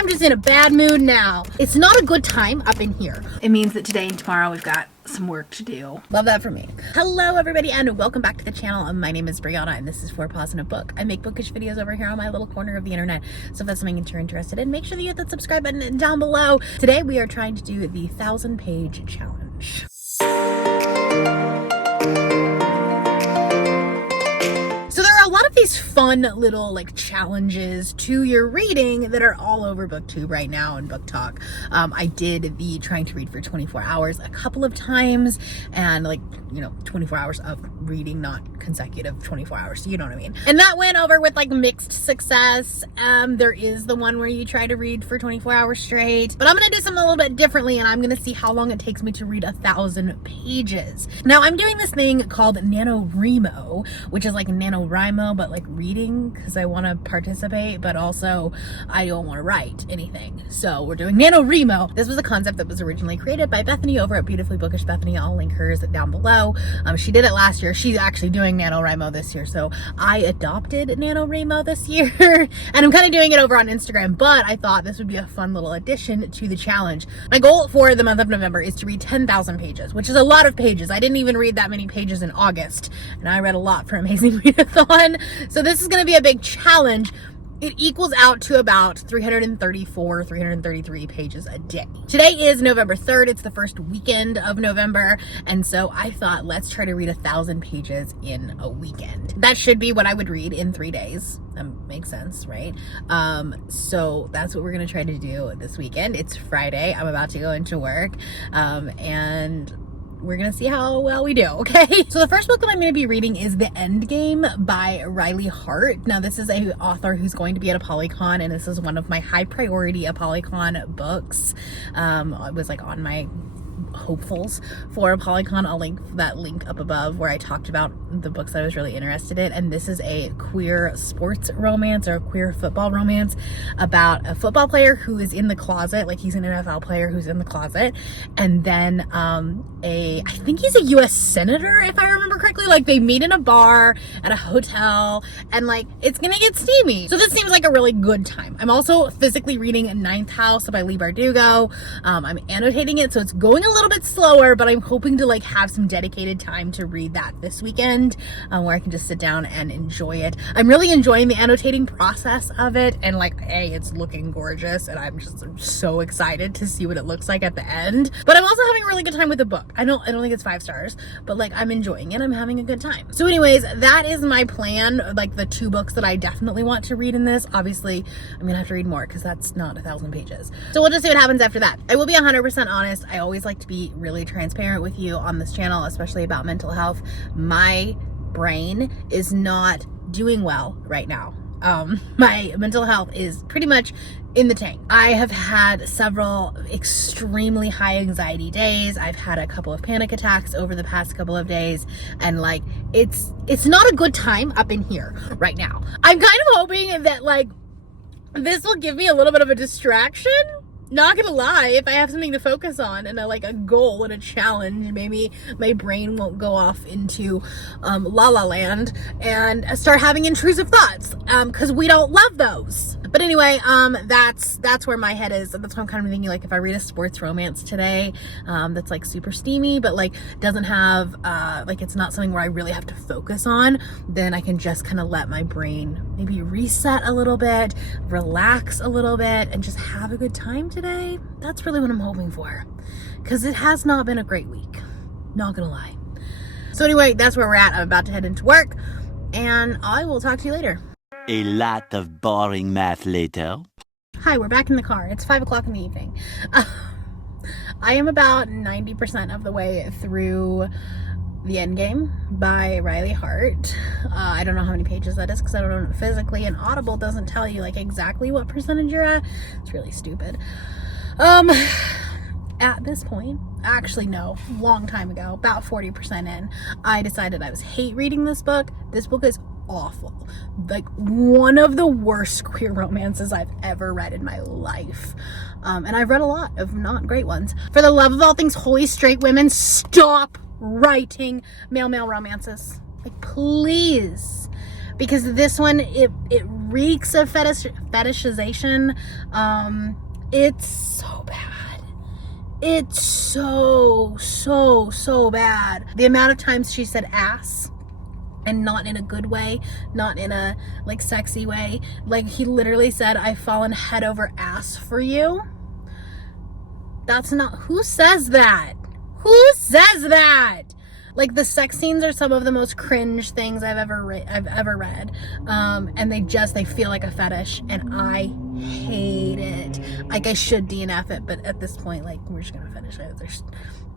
I'm just in a bad mood now. It's not a good time up in here. It means that today and tomorrow we've got some work to do. Love that for me. Hello everybody and welcome back to the channel. My name is Brianna and this is For Paws in a Book. I make bookish videos over here on my little corner of the internet. So if that's something that you're interested in, make sure that you hit that subscribe button down below. Today we are trying to do the 1,000-page challenge. So there are a lot of these fun little challenges to your reading that are all over BookTube right now and Book Talk. I did the trying to read for 24 hours a couple of times, and 24 hours of reading, not consecutive 24 hours, you know what I mean. And that went over with mixed success. There is the one where you try to read for 24 hours straight, but I'm gonna do something a little bit differently, and I'm gonna see how long it takes me to read 1,000 pages. Now I'm doing this thing called NaNoReaMo, which is like NaNoReaMo, but reading, because I want to participate, but also I don't want to write anything. So we're doing NaNoReaMo. This was a concept that was originally created by Bethany over at Beautifully Bookish Bethany. I'll link hers down below. She did it last year. She's actually doing NaNoReaMo this year. So I adopted NaNoReaMo this year and I'm kind of doing it over on Instagram, but I thought this would be a fun little addition to the challenge. My goal for the month of November is to read 10,000 pages, which is a lot of pages. I didn't even read that many pages in August, and I read a lot for Amazing Readathon. So this is going to be a big challenge. It equals out to about 334, 333 pages a day. Today is November 3rd. It's the first weekend of November. And so I thought, let's try to read 1,000 pages in a weekend. That should be what I would read in 3 days. That makes sense, right? So that's what we're going to try to do this weekend. It's Friday. I'm about to go into work. And we're gonna see how well we do, okay? So the first book that I'm gonna be reading is The Endgame by Riley Hart. Now this is a author who's going to be at ApollyCon, and this is one of my high priority ApollyCon books. It was on my hopefuls for ApollyCon. I'll link that link up above where I talked about the books that I was really interested in. And this is a queer sports romance, or a queer football romance, about a football player who is in the closet. He's an NFL player who's in the closet, and then I think he's a US senator, if I remember correctly. They meet in a bar at a hotel, and it's gonna get steamy. So this seems like a really good time. I'm also physically reading Ninth House by Leigh Bardugo. I'm annotating it, so it's going a little bit slower, but I'm hoping to have some dedicated time to read that this weekend, where I can just sit down and enjoy it. I'm really enjoying the annotating process of it, and it's looking gorgeous, and I'm just so excited to see what it looks like at the end. But I'm also having a really good time with the book. I don't think it's 5 stars, but I'm enjoying it. I'm having a good time. So anyways, that is my plan. The 2 books that I definitely want to read in this. Obviously I'm gonna have to read more because that's not 1,000 pages. So we'll just see what happens after that. I will be 100% honest. I always like to be really transparent with you on this channel, especially about mental health. My brain is not doing well right now. My mental health is pretty much in the tank. I have had several extremely high anxiety days. I've had a couple of panic attacks over the past couple of days, and it's not a good time up in here right now. I'm kind of hoping that this will give me a little bit of a distraction. Not gonna lie, if I have something to focus on and a goal and a challenge, maybe my brain won't go off into la la land and start having intrusive thoughts, because we don't love those. But anyway, that's where my head is. That's what I'm kind of thinking. If I read a sports romance today, that's super steamy, but doesn't have it's not something where I really have to focus on, then I can just kind of let my brain maybe reset a little bit, relax a little bit, and just have a good time today. That's really what I'm hoping for, because it has not been a great week, not gonna lie. So anyway, that's where we're at. I'm about to head into work, and I will talk to you later. A lot of boring math later. Hi, we're back in the car. It's 5 o'clock in the evening. I am about 90% of the way through The Endgame by Riley Hart. I don't know how many pages that is because I don't know physically, and Audible doesn't tell you exactly what percentage you're at. It's really stupid. At this point, actually no, long time ago, about 40% in, I decided I was hate reading this book. This book is awful. One of the worst queer romances I've ever read in my life. And I've read a lot of not great ones. For the love of all things holy, straight women, stop writing male romances. Please. Because this one, it reeks of fetishization. It's so bad. It's so bad. The amount of times she said ass, and not in a good way, not in a like sexy way. Like, he literally said, I've fallen head over ass for you. That's not, who says that? Who says that? Like, the sex scenes are some of the most cringe things I've ever read. And they feel like a fetish, and I hate it. Like, I should DNF it, but at this point, like, we're just gonna finish it. There's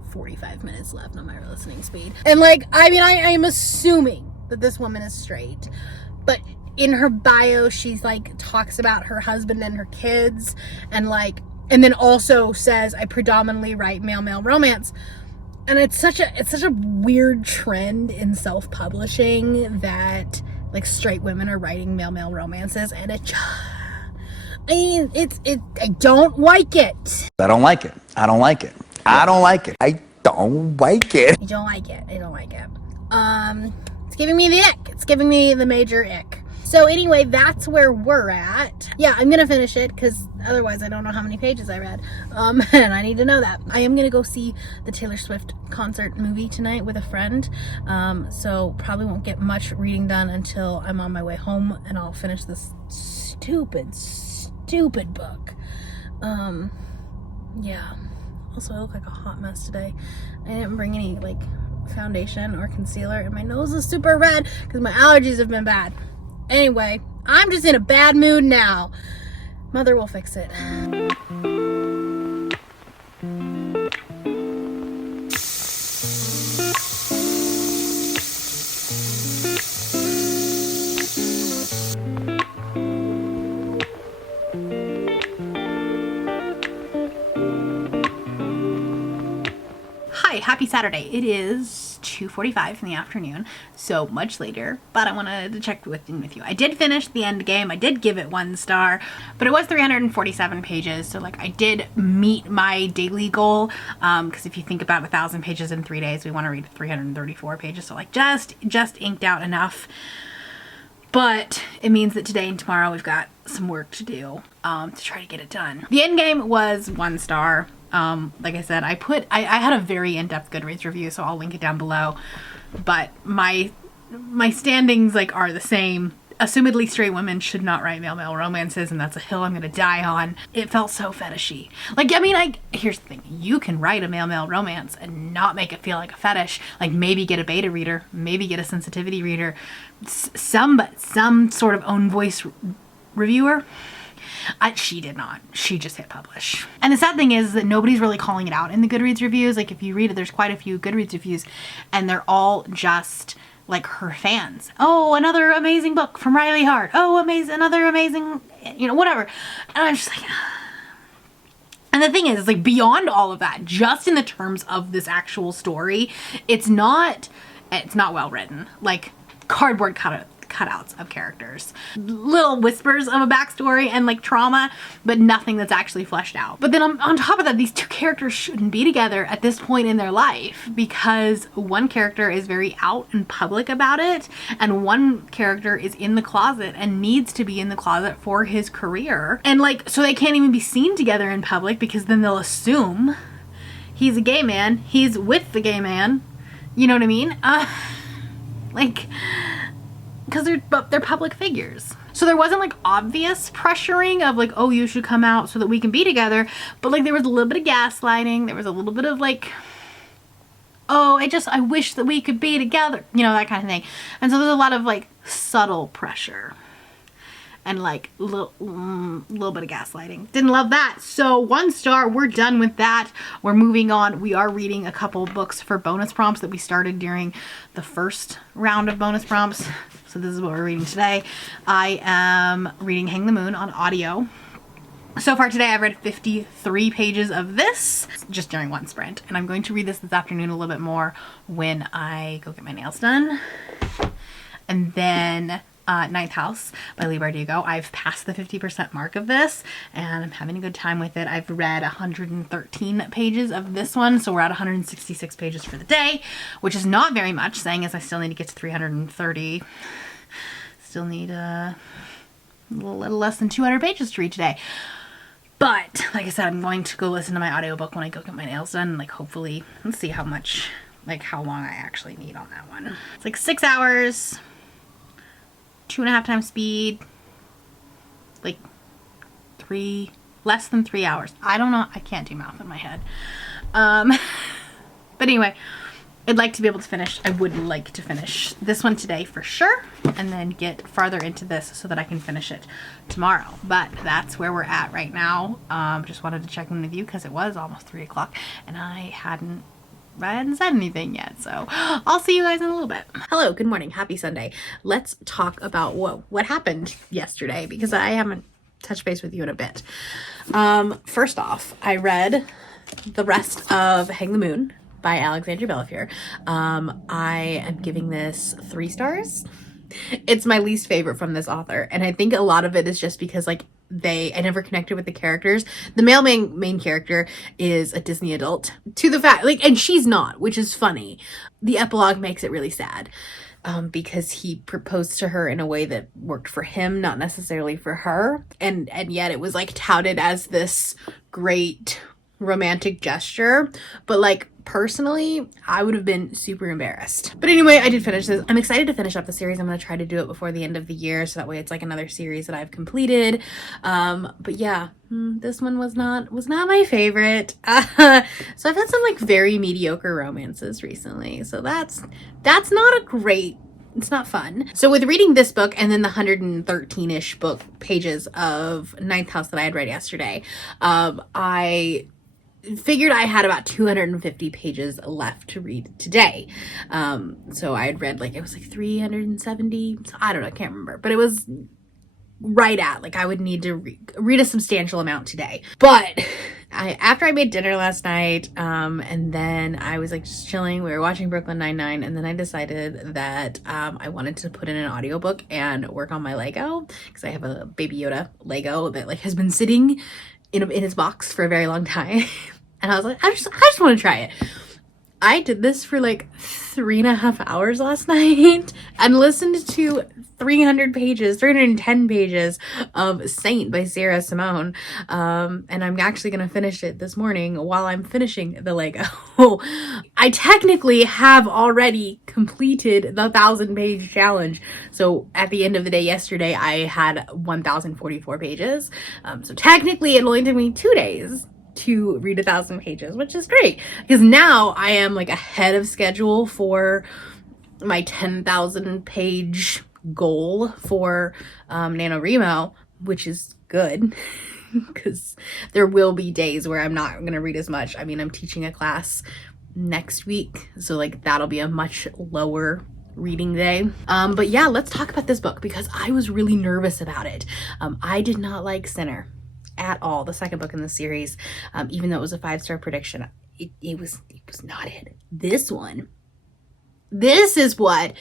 45 minutes left on my listening speed. And like, I mean, I'm assuming that this woman is straight, but in her bio, she's like, talks about her husband and her kids, and like, and then also says, I predominantly write male romance. And it's such a weird trend in self-publishing that like straight women are writing male romances, and I don't like it. I don't like it. I don't like it. I don't like it. I don't like it. I don't like it. I don't like it. It's giving me the ick. It's giving me the major ick. So anyway, that's where we're at. Yeah, I'm gonna finish it because otherwise I don't know how many pages I read. And I need to know that. I am gonna go see the Taylor Swift concert movie tonight with a friend. So probably won't get much reading done until I'm on my way home, and I'll finish this stupid book. Yeah. Also, I look like a hot mess today. I didn't bring any like foundation or concealer, and my nose is super red because my allergies have been bad. Anyway, I'm just in a bad mood now. Mother will fix it. Hi, happy Saturday. It is 2:45 in the afternoon, so much later, but I wanted to check with you. I did finish the end game. I did give it 1 star, but it was 347 pages, so like I did meet my daily goal, because if you think about 1,000 pages in 3 days, we want to read 334 pages, so like just inked out enough. But it means that today and tomorrow we've got some work to do to try to get it done. The end game was 1 star. Like I said, I had a very in-depth Goodreads review, so I'll link it down below. But my standings like are the same. Assumedly straight women should not write male romances, and that's a hill I'm gonna die on. It felt so fetishy. Like, I mean, here's the thing. You can write a male romance and not make it feel like a fetish. Like, maybe get a beta reader, maybe get a sensitivity reader, some sort of own voice reviewer. She did not. She just hit publish. And the sad thing is that nobody's really calling it out in the Goodreads reviews. Like, if you read it, there's quite a few Goodreads reviews, and they're all just like her fans. Oh, another amazing book from Riley Hart. Oh, another amazing, whatever. And I'm just like, and the thing is, like, beyond all of that, just in the terms of this actual story, it's not well written. Like, cardboard cutouts of characters, little whispers of a backstory and like trauma, but nothing that's actually fleshed out. But then on top of that, these two characters shouldn't be together at this point in their life, because one character is very out and public about it, and one character is in the closet and needs to be in the closet for his career. And like, so they can't even be seen together in public, because then they'll assume he's a gay man, he's with the gay man. You know what I mean? Like, because they're public figures. So there wasn't like obvious pressuring of like, oh, you should come out so that we can be together. But like, there was a little bit of gaslighting. There was a little bit of like, oh, I wish that we could be together. That kind of thing. And so there's a lot of like subtle pressure and like little bit of gaslighting. Didn't love that. So 1 star, we're done with that. We're moving on. We are reading a couple books for bonus prompts that we started during the first round of bonus prompts. So this is what we're reading today. I am reading Hang the Moon on audio. So far today, I've read 53 pages of this just during 1 sprint. And I'm going to read this afternoon a little bit more when I go get my nails done. And then Ninth House by Leigh Bardugo. I've passed the 50% mark of this, and I'm having a good time with it. I've read 113 pages of this one, so we're at 166 pages for the day, which is not very much, saying as I still need to get to 330. Still need little less than 200 pages to read today. But like I said, I'm going to go listen to my audiobook when I go get my nails done. Like hopefully, let's see how much, like how long I actually need on that one. It's like 6 hours, 2.5 times speed, like less than 3 hours. I don't know. I can't do math in my head. But anyway, I'd like to be able to finish. I would like to finish this one today for sure, and then get farther into this so that I can finish it tomorrow. But that's where we're at right now. Just wanted to check in with you because it was almost 3 o'clock and I hadn't said anything yet. So I'll see you guys in a little bit. Hello, good morning, happy Sunday. Let's talk about what happened yesterday because I haven't touched base with you in a bit. First off, I read the rest of Hang the Moon by Alexandria Bellafiore. I am giving this 3 stars. It's my least favorite from this author, and I think a lot of it is just because like I never connected with the characters. The male main character is a Disney adult to the fact like, and she's not, which is funny. The epilogue makes it really sad. Because he proposed to her in a way that worked for him, not necessarily for her. And yet it was like touted as this great romantic gesture. But like personally, I would have been super embarrassed. But anyway, I did finish this. I'm excited to finish up the series. I'm going to try to do it before the end of the year. So that way it's like another series that I've completed. But yeah, this one was not my favorite. So I've had some like very mediocre romances recently. So that's not a great, it's not fun. So with reading this book and then the 113-ish book pages of Ninth House that I had read yesterday, I figured I had about 250 pages left to read today. So I had read like, it was like 370, I don't know, I can't remember, but it was right at like I would need to read a substantial amount today. But after I made dinner last night, and then I was like just chilling, we were watching Brooklyn Nine-Nine, and then I decided that I wanted to put in an audiobook and work on my Lego, because I have a Baby Yoda Lego that like has been sitting in his box for a very long time. And I was like, I just want to try it. I did this for like 3.5 hours last night and listened to 310 pages of Saint by Sarah Simone. And I'm actually going to finish it this morning while I'm finishing the Lego. I technically have already completed the 1,000-page challenge. So at the end of the day yesterday, I had 1,044 pages. So technically it only took me 2 days to read 1,000 pages, which is great because now I am like ahead of schedule for my 10,000 page goal for NaNoReaMo, which is good because there will be days where I'm not going to read as much. I mean, I'm teaching a class next week, so like that'll be a much lower reading day. But yeah, let's talk about this book because I was really nervous about it. I did not like Sinner at all, the second book in the series, even though it was a 5-star prediction. It was not it. This is what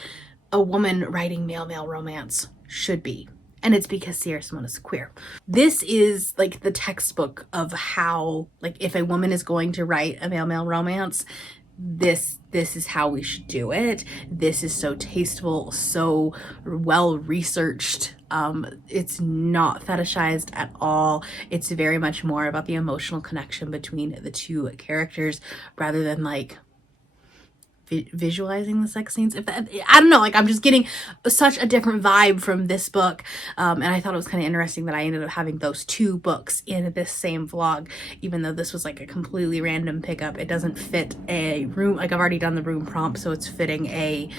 a woman writing male romance should be, and it's because Sierra Simone is queer. This is like the textbook of how, like, if a woman is going to write a male romance, this is how we should do it. This is so tasteful, so well researched. It's not fetishized at all. It's very much more about the emotional connection between the two characters rather than like visualizing the sex scenes. If that, I don't know, like I'm just getting such a different vibe from this book. And I thought it was kind of interesting that I ended up having those 2 books in this same vlog, even though this was like a completely random pickup. It doesn't fit a room, like I've already done the room prompt, so it's fitting a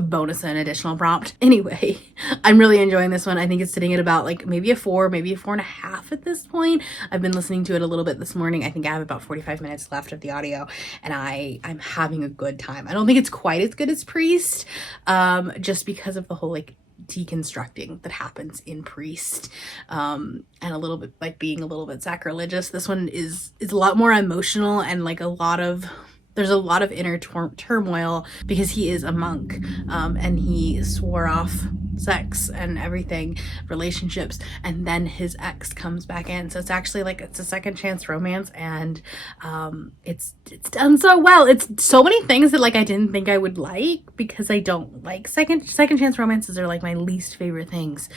bonus and additional prompt. Anyway, I'm really enjoying this one. I think it's sitting at about like maybe a 4, maybe a 4.5 at this point. I've been listening to it a little bit this morning. I think I have about 45 minutes left of the audio, and I'm having a good time. I don't think it's quite as good as Priest, just because of the whole like deconstructing that happens in Priest, and a little bit like being a little bit sacrilegious. This one is a lot more emotional, and like there's a lot of inner turmoil because he is a monk, and he swore off sex and everything, relationships, and then his ex comes back in. So it's actually like, it's a second chance romance, and it's done so well. It's so many things that like I didn't think I would like, because I don't like second chance romances are like my least favorite things.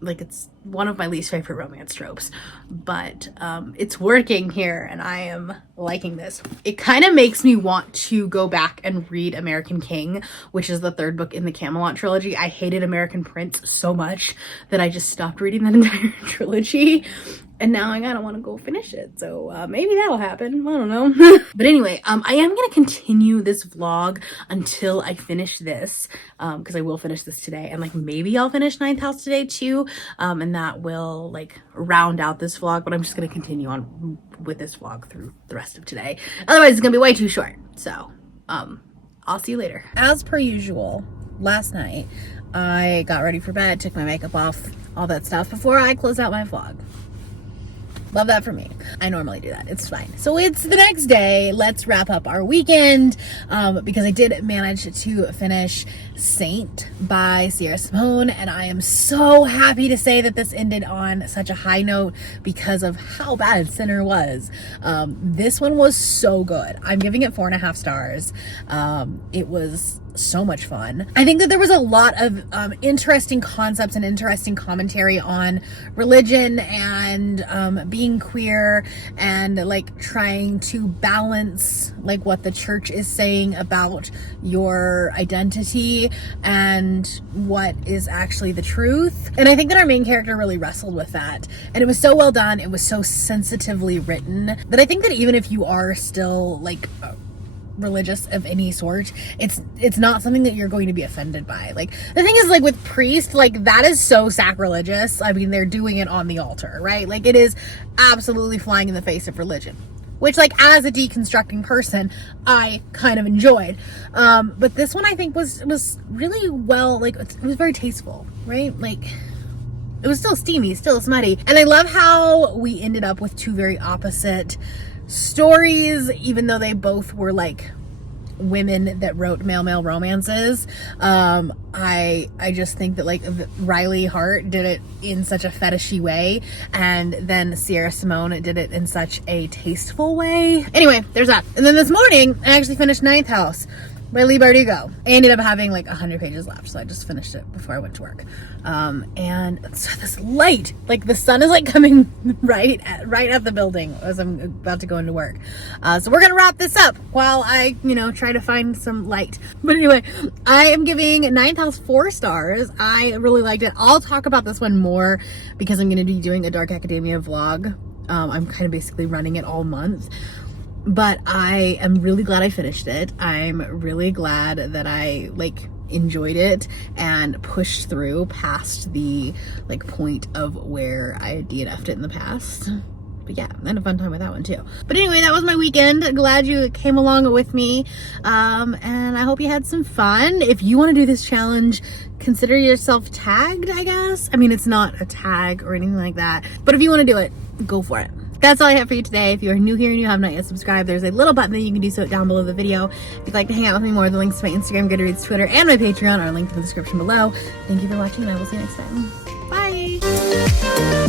Like it's one of my least favorite romance tropes, but it's working here and I am liking this. It kind of makes me want to go back and read American King, which is the third book in the Camelot trilogy. I hated American Prince so much that I just stopped reading that entire trilogy. And now I kind of want to go finish it. So maybe that'll happen. I don't know. But anyway, I am going to continue this vlog until I finish this. Because I will finish this today. And like maybe I'll finish Ninth House today too. And that will like round out this vlog. But I'm just going to continue on with this vlog through the rest of today. Otherwise it's going to be way too short. So I'll see you later. As per usual, last night I got ready for bed, took my makeup off, all that stuff before I closed out my vlog. Love that for me. I normally do that. It's fine. So it's the next day. Let's wrap up our weekend because I did manage to finish Saint by Sierra Simone, and I am so happy to say that this ended on such a high note because of how bad Sinner was. This one was so good. I'm giving it 4.5 stars. It was so much fun. I think that there was a lot of interesting concepts and interesting commentary on religion and being queer and like trying to balance like what the church is saying about your identity and what is actually the truth. And I think that our main character really wrestled with that. And it was so well done. It was so sensitively written that I think that even if you are still like religious of any sort, it's not something that you're going to be offended by. Like the thing is, like with priests, like that is so sacrilegious. I mean, they're doing it on the altar, right? Like it is absolutely flying in the face of religion, which like as a deconstructing person I kind of enjoyed, but this one I think was really well, like it was very tasteful, right? Like it was still steamy, still smutty, and I love how we ended up with two very opposite stories, even though they both were like women that wrote male romances. I just think that like Riley Hart did it in such a fetishy way, and then Sierra Simone did it in such a tasteful way. Anyway, there's that. And then this morning I actually finished Ninth House by Leigh Bardugo. I ended up having like 100 pages left, so I just finished it before I went to work. And so this light, like the sun is like coming right at the building as I'm about to go into work. So we're gonna wrap this up while I, try to find some light. But anyway, I am giving Ninth House 4 stars. I really liked it. I'll talk about this one more because I'm gonna be doing a Dark Academia vlog. I'm kind of basically running it all month. But I am really glad I finished it. I'm really glad that I enjoyed it and pushed through past the point of where I had DNF'd it in the past. But yeah, I had a fun time with that one too. But anyway, that was my weekend. Glad you came along with me. And I hope you had some fun. If you want to do this challenge, consider yourself tagged, I guess. I mean, it's not a tag or anything like that. But if you want to do it, go for it. That's all I have for you today. If you are new here and you have not yet subscribed, there's a little button that you can do so down below the video. If you'd like to hang out with me more, the links to my Instagram, Goodreads, Twitter, and my Patreon are linked in the description below. Thank you for watching, and I will see you next time. Bye!